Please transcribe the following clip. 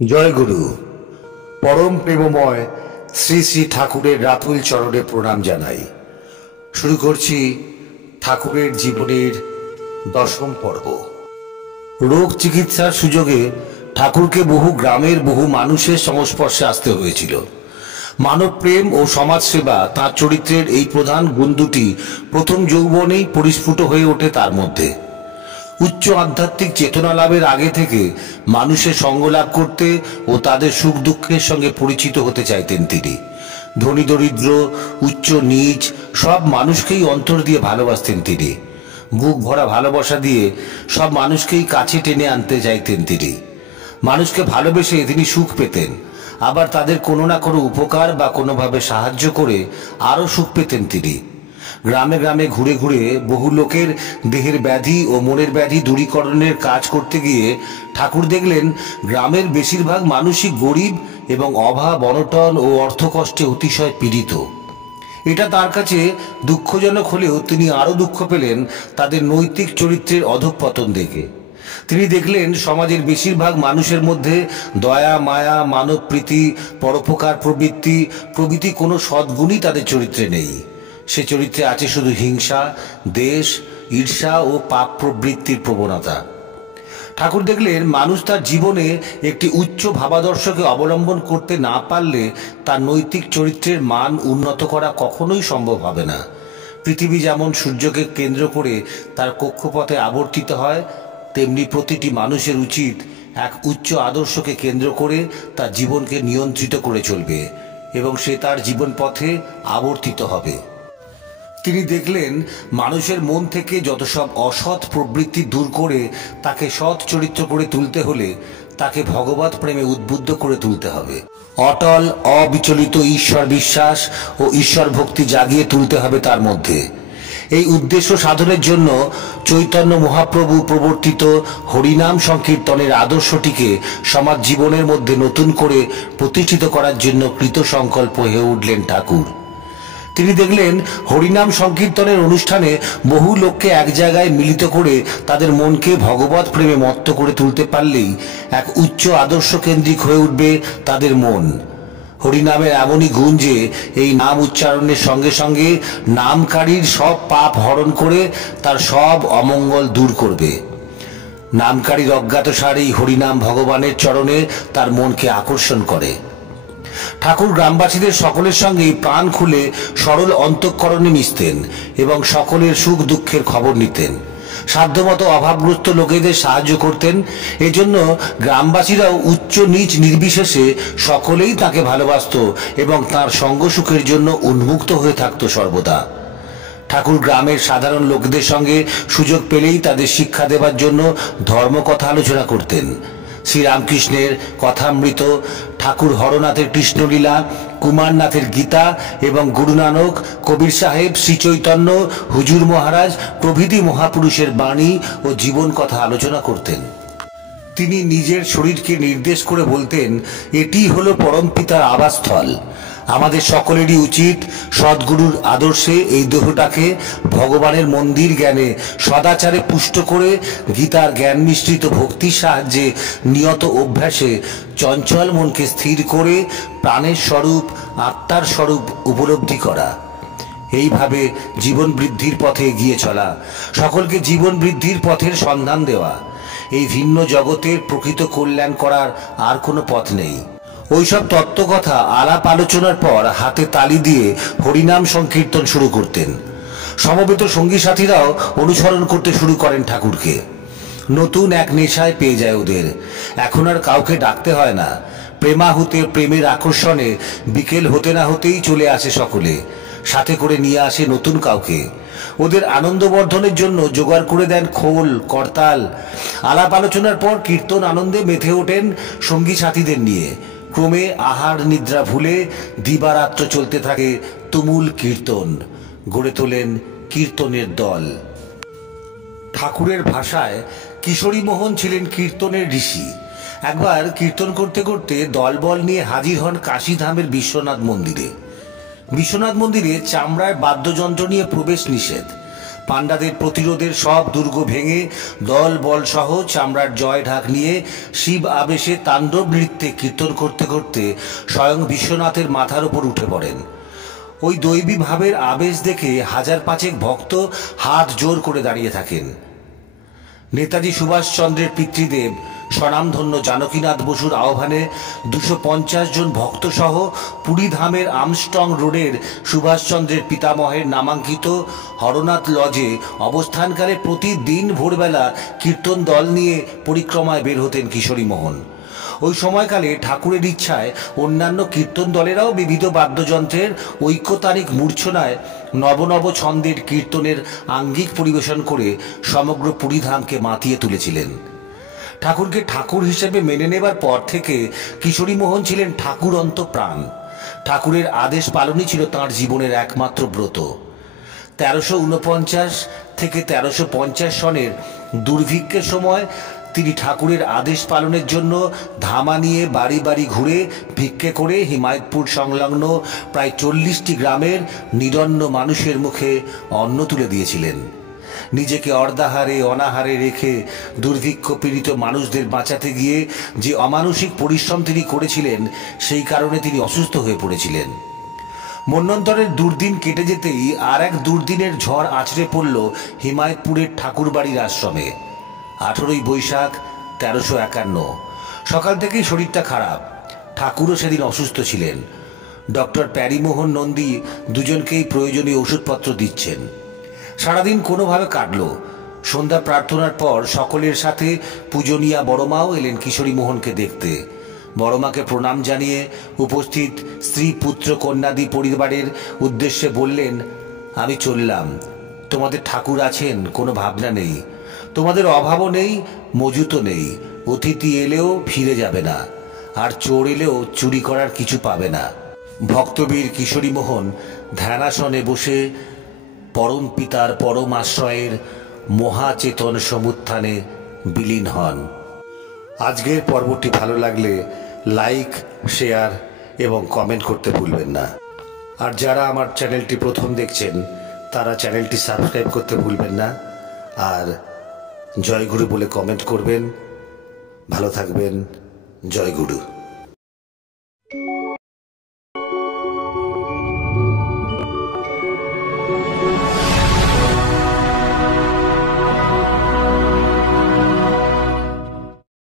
জয় গুরু। পরম প্রেমময় শ্রী শ্রী ঠাকুরের রাতুল চরণে প্রণাম জানাই। শুরু করছি ঠাকুরের জীবনের দশম পর্ব। রোগ চিকিৎসার সুযোগে ঠাকুরকে বহু গ্রামের বহু মানুষের সংস্পর্শে আসতে হয়েছিল। মানব প্রেম ও সমাজসেবা তাঁর চরিত্রের এই প্রধান গুণ দুটি প্রথম যৌবনেই পরিস্ফুট হয়ে ওঠে তার মধ্যে। উচ্চ আধ্যাত্মিক চেতনা লাভের আগে থেকে মানুষের সঙ্গ লাভ করতে ও তাদের সুখ দুঃখের সঙ্গে পরিচিত হতে চাইতেন তিনি। ধনী দরিদ্র, উচ্চ নীচ সব মানুষকেই অন্তর দিয়ে ভালোবাসতেন তিনি। বুক ভরা ভালোবাসা দিয়ে সব মানুষকেই কাছে টেনে আনতে চাইতেন তিনি। মানুষকে ভালোবেসে তিনি সুখ পেতেন, আবার তাদের কোনো না কোনো উপকার বা কোনোভাবে সাহায্য করে আরও সুখ পেতেন তিনি। গ্রামে গ্রামে ঘুরে ঘুরে বহু লোকের দেহের ব্যাধি ও মনের ব্যাধি দূরীকরণের কাজ করতে গিয়ে ঠাকুর দেখলেন গ্রামের বেশিরভাগ মানুষই গরিব এবং অভাব অনটন ও অর্থকষ্টে অতিশয় পীড়িত। এটা তার কাছে দুঃখজনক হলেও তিনি আরও দুঃখ পেলেন তাদের নৈতিক চরিত্রের অধঃপতন দেখে। তিনি দেখলেন সমাজের বেশিরভাগ মানুষের মধ্যে দয়া, মায়া, মানব প্রীতি, পরোপকার প্রবৃত্তি প্রভৃতি কোনো সদ্গুণই তাদের চরিত্রে নেই। সে চরিত্রে আছে শুধু হিংসা, দেশ, ঈর্ষা ও পাপ প্রবৃত্তির প্রবণতা। ঠাকুর দেখলেন মানুষ তার জীবনে একটি উচ্চ ভাবাদর্শকে অবলম্বন করতে না পারলে তার নৈতিক চরিত্রের মান উন্নত করা কখনোই সম্ভব হবে না। পৃথিবী যেমন সূর্যকে কেন্দ্র করে তার কক্ষপথে আবর্তিত হয়, তেমনি প্রতিটি মানুষের উচিত এক উচ্চ আদর্শকে কেন্দ্র করে তার জীবনকে নিয়ন্ত্রিত করে চলবে এবং সে তার জীবন পথে আবর্তিত হবে। তিনি দেখলেন মানুষের মন থেকে যত সব অসৎ প্রবৃত্তি দূর করে তাকে সৎ চরিত্র করে তুলতে হলে তাকে ভগবত প্রেমে উদ্বুদ্ধ করে তুলতে হবে। অটল অবিচলিত ঈশ্বর বিশ্বাস ও ঈশ্বর ভক্তি জাগিয়ে তুলতে হবে তার মধ্যে। এই উদ্দেশ্য সাধনের জন্য চৈতন্য মহাপ্রভু প্রবর্তিত হরিনাম সংকীর্তনের আদর্শটিকে সমাজ জীবনের মধ্যে নতুন করে প্রতিষ্ঠিত করার জন্য কৃতসংকল্প হয়ে উঠলেন ঠাকুর। তিনি দেখলেন হরিনাম সংকীর্তনের অনুষ্ঠানে বহু লোককে এক জায়গায় মিলিত করে তাদের মনকে ভগবত প্রেমে মত্ত করে তুলতে পারলেই এক উচ্চ আদর্শ কেন্দ্রিক হয়ে উঠবে তাদের মন। হরিনামের এমনই গুণ যে এই নাম উচ্চারণের সঙ্গে সঙ্গে নামকারীর সব পাপ হরণ করে তার সব অমঙ্গল দূর করবে। নামকারীর অজ্ঞাতসারেই হরিনাম ভগবানের চরণে তার মনকে আকর্ষণ করে। ঠাকুর গ্রামবাসীদের সকলের সঙ্গেই প্রাণ খুলে সরল অন্তঃকরণে মিশতেন এবং সকলের সুখ দুঃখের খবর নিতেন। সাধ্যমতো অভাবগ্রস্ত লোকেদের সাহায্য করতেন। এজন্য গ্রামবাসীরাও উচ্চ নীচ নির্বিশেষে সকলেই তাকে ভালোবাসত এবং তার সঙ্গ সুখের জন্য উন্মুক্ত হয়ে থাকত সর্বদা। ঠাকুর গ্রামের সাধারণ লোকদের সঙ্গে সুযোগ পেলেই তাদের শিক্ষা দেবার জন্য ধর্মকথা আলোচনা করতেন। শ্রীরামকৃষ্ণের কথামৃত, ঠাকুর হরনাথের কৃষ্ণলীলা, কুমারনাথের গীতা এবং গুরু নানক, কবির সাহেব, শ্রীচৈতন্য, হুজুর মহারাজ প্রভৃতি মহাপুরুষের বাণী ও জীবন কথা আলোচনা করতেন। তিনি নিজের শরীরকে নির্দেশ করে বলতেন, এটি হলো পরম পিতার আবাসস্থল। আমাদের সকলেরই উচিত সদ্গুরুর আদর্শে এই দেহটাকে ভগবানের মন্দির জ্ঞানে সদাচারে পুষ্ট করে গীতার জ্ঞান মিশ্রিত ভক্তির সাহায্যে নিয়ত অভ্যাসে চঞ্চল মনকে স্থির করে প্রাণের স্বরূপ আত্মার স্বরূপ উপলব্ধি করা। এইভাবে জীবন বৃদ্ধির পথে এগিয়ে চলা, সকলকে জীবন বৃদ্ধির পথের সন্ধান দেওয়া, এই ভিন্ন জগতের প্রকৃত কল্যাণ করার আর কোনো পথ নেই। ওইসব তত্ত্বকথা আলাপ আলোচনার পর হাতে তালি দিয়ে হরিনাম সংকীর্তন শুরু করতেন। সমবেত সঙ্গী সাথীরাও অনুসরণ করতে শুরু করেন ঠাকুরকে। নতুন এক নেশায় পেয়ে যায় ওদের। এখন আর কাউকে ডাকতে হয় না। প্রেমাহুতে প্রেমের আকর্ষণে বিকেল হতে না হতেই চলে আসে সকলে, সাথে করে নিয়ে আসে নতুন কাউকে। ওদের আনন্দবর্ধনের জন্য জোগাড় করে দেন খোল, করতাল। আলাপ আলোচনার পর কীর্তন আনন্দে মেতে ওঠেন সঙ্গী সাথীদের নিয়ে। ক্রমে আহার নিদ্রা ভুলে দিবারাত্র চলতে থাকে তুমুল কীর্তন। গড়ে তোলেন কীর্তনের দল। ঠাকুরের ভাষায় কিশোরী মোহন ছিলেন কীর্তনের ঋষি। একবার কীর্তন করতে করতে দলবল নিয়ে হাজির হন কাশীধামের বিশ্বনাথ মন্দিরে। বিশ্বনাথ মন্দিরে চামড়ায় বাদ্যযন্ত্র নিয়ে প্রবেশ নিষেধ। পাণ্ডাদের প্রতিরোধের সব দুর্গ ভেঙে দল বল সহ চামড়ার জয় ঢাক নিয়ে শিব আবেশে তাণ্ডব নৃত্যে কীর্তন করতে করতে স্বয়ং বিশ্বনাথের মাথার উপর উঠে পড়েন। ওই দৈবী ভাবের আবেশ দেখে 1000-5 ভক্ত হাত জোর করে দাঁড়িয়ে থাকেন। নেতাজি সুভাষচন্দ্রের পিতৃদেব স্বনামধন্য জানকীনাথ বসুর আহ্বানে 250 জন ভক্তসহ পুরীধামের আমস্ট্রং রোডের সুভাষচন্দ্রের পিতামহের নামাঙ্কিত হরনাথ লজে অবস্থানকালে প্রতিদিন ভোরবেলা কীর্তন দল নিয়ে পরিক্রমায় বের হতেন কিশোরীমোহন। ওই সময়কালে ঠাকুরের ইচ্ছায় অন্যান্য কীর্তন দলেরাও বিবিধ বাদ্যযন্ত্রের ঐক্যতানিক মূর্ছনায় নবনব ছন্দের কীর্তনের আঙ্গিক পরিবেশন করে সমগ্র পুরীধামকে মাতিয়ে তুলেছিলেন। ঠাকুরকে ঠাকুর হিসেবে মেনে নেবার পর থেকে কিশোরীমোহন ছিলেন ঠাকুর অন্তঃপ্রাণ। ঠাকুরের আদেশ পালনই ছিল তাঁর জীবনের একমাত্র ব্রত। 1349 থেকে 1350 সনের দুর্ভিক্ষের সময় তিনি ঠাকুরের আদেশ পালনের জন্য ধামা নিয়ে বাড়ি বাড়ি ঘুরে ভিক্ষে করে হিমায়তপুর সংলগ্ন প্রায় 40টি গ্রামের নিরন্ন মানুষের মুখে অন্ন তুলে দিয়েছিলেন। নিজেকে অর্ধাহারে অনাহারে রেখে দুর্ভিক্ষ পীড়িত মানুষদের বাঁচাতে গিয়ে যে অমানসিক পরিশ্রম তিনি করেছিলেন, সেই কারণে তিনি অসুস্থ হয়ে পড়েছিলেন। মন্বন্তরের দুর্দিন কেটে যেতেই আর এক দুর্দিনের ঝড় আছড়ে পড়ল হিমায়তপুরের ঠাকুরবাড়ির আশ্রমে। 18ই বৈশাখ 1351। সকাল থেকেই শরীরটা খারাপ। ঠাকুরও সেদিন অসুস্থ ছিলেন। ডক্টর প্যারিমোহন নন্দী দুজনকেই প্রয়োজনীয় ওষুধপত্র দিচ্ছেন। সারাদিন কোনোভাবে কাটল। সন্ধ্যা প্রার্থনার পর সকলের সাথে পূজনীয়া বড়মাও এলেন কিশোরীমোহনকে দেখতে। বড়মাকে প্রণাম জানিয়ে উপস্থিত স্ত্রী পুত্র কন্যাদি পরিবারের উদ্দেশ্যে বললেন, আমি চললাম। তোমাদের ঠাকুর আছেন, কোনো ভাবনা নেই। তোমাদের অভাবও নেই, মজুতও নেই। অতিথি এলেও ফিরে যাবে না, আর চোর এলেও চুরি করার কিছু পাবে না। ভক্তবীর কিশোরীমোহন ধ্যানাসনে বসে পরম পিতার পরম আশ্রয়ের মহাচেতন সমুত্থানে বিলীন হন। আজকের পর্বটি ভালো লাগলে লাইক, শেয়ার এবং কমেন্ট করতে ভুলবেন না। আর যারা আমার চ্যানেলটি প্রথম দেখছেন তারা চ্যানেলটি সাবস্ক্রাইব করতে ভুলবেন না। আর জয় গুরু বলে কমেন্ট করবেন। ভালো থাকবেন। জয় গুরু।